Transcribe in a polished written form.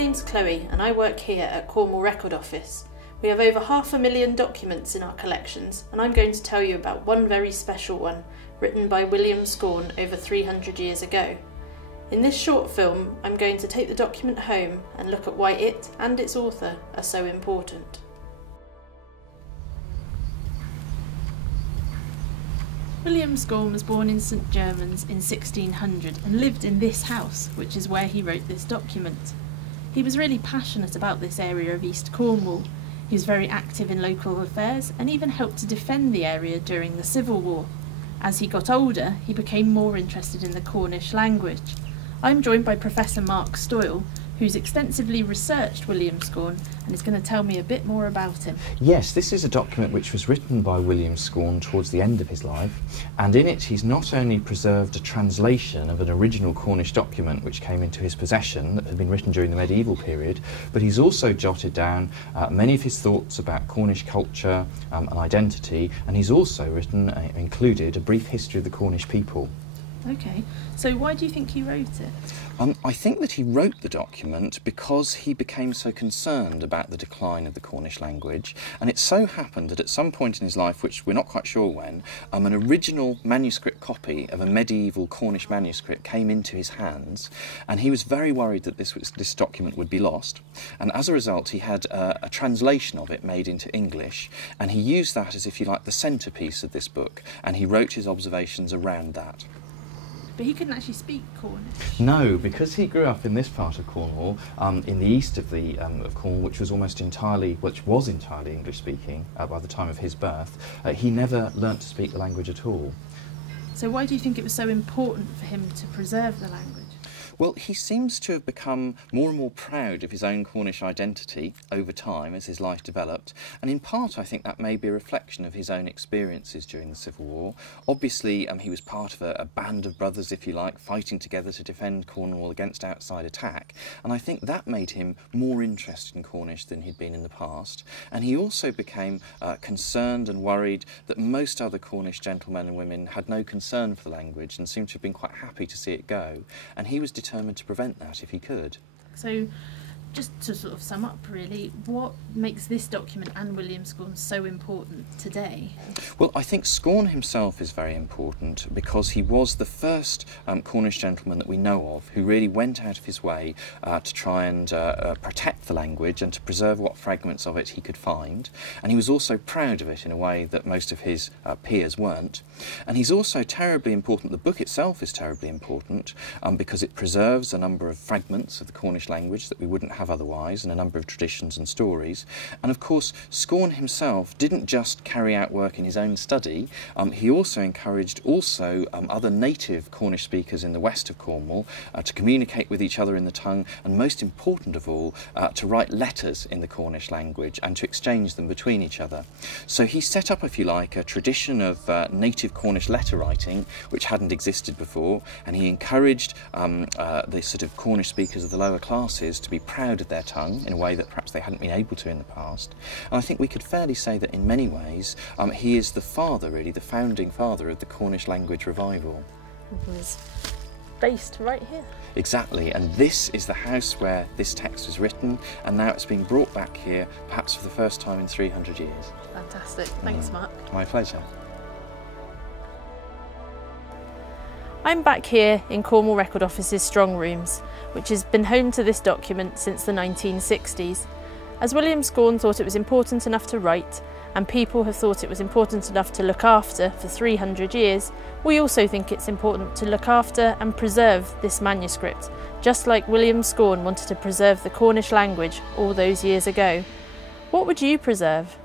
name's Chloe and I work here at Cornwall Record Office. We have over 500,000 documents in our collections, and I'm going to tell you about one very special one, written by William Scawen over 300 years ago. In this short film, I'm going to take the document home and look at why it and its author are so important. William Scawen was born in St Germans in 1600 and lived in this house, which is where he wrote this document. He was really passionate about this area of East Cornwall. He was very active in local affairs and even helped to defend the area during the Civil War. As he got older, he became more interested in the Cornish language. I'm joined by Professor Mark Stoyle, who's extensively researched William Scawen and is going to tell me a bit more about him. Yes, this is a document which was written by William Scawen towards the end of his life, and in it he's not only preserved a translation of an original Cornish document which came into his possession that had been written during the medieval period, but he's also jotted down many of his thoughts about Cornish culture and identity, and he's also written, included, a brief history of the Cornish people. Okay, so why do you think he wrote it? I think that he wrote the document because he became so concerned about the decline of the Cornish language, and it so happened that at some point in his life, which we're not quite sure when, an original manuscript copy of a medieval Cornish manuscript came into his hands, and he was very worried that this document would be lost, and as a result he had a translation of it made into English, and he used that as, if you like, the centrepiece of this book, and he wrote his observations around that. But he couldn't actually speak Cornish. No, because he grew up in this part of Cornwall, in the east of Cornwall, which was entirely English speaking by the time of his birth. He never learnt to speak the language at all. So why do you think it was so important for him to preserve the language? Well, he seems to have become more and more proud of his own Cornish identity over time as his life developed, and in part I think that may be a reflection of his own experiences during the Civil War. Obviously he was part of a band of brothers, if you like, fighting together to defend Cornwall against outside attack, and I think that made him more interested in Cornish than he'd been in the past, and he also became concerned and worried that most other Cornish gentlemen and women had no concern for the language and seemed to have been quite happy to see it go, and he was determined to prevent that if he could. So, just to sort of sum up really, what makes this document and William Scawen so important today? Well, I think Scawen himself is very important because he was the first Cornish gentleman that we know of who really went out of his way to try and protect the language and to preserve what fragments of it he could find. And he was also proud of it in a way that most of his peers weren't. And he's also terribly important, the book itself is terribly important because it preserves a number of fragments of the Cornish language that we wouldn't have otherwise, and a number of traditions and stories. And of course Scawen himself didn't just carry out work in his own study, he also encouraged other native Cornish speakers in the west of Cornwall to communicate with each other in the tongue, and most important of all, to write letters in the Cornish language and to exchange them between each other. So he set up, if you like, a tradition of native Cornish letter writing which hadn't existed before, and he encouraged the sort of Cornish speakers of the lower classes to be proud of their tongue in a way that perhaps they hadn't been able to in the past. And I think we could fairly say that in many ways he is the father, really, the founding father of the Cornish language revival. It was based right here. Exactly, and this is the house where this text was written, and now it's being brought back here, perhaps for the first time in 300 years. Fantastic. Thanks, Mark. My pleasure. I'm back here in Cornwall Record Office's strong rooms, which has been home to this document since the 1960s. As William Scawen thought it was important enough to write, and people have thought it was important enough to look after for 300 years, we also think it's important to look after and preserve this manuscript, just like William Scawen wanted to preserve the Cornish language all those years ago. What would you preserve?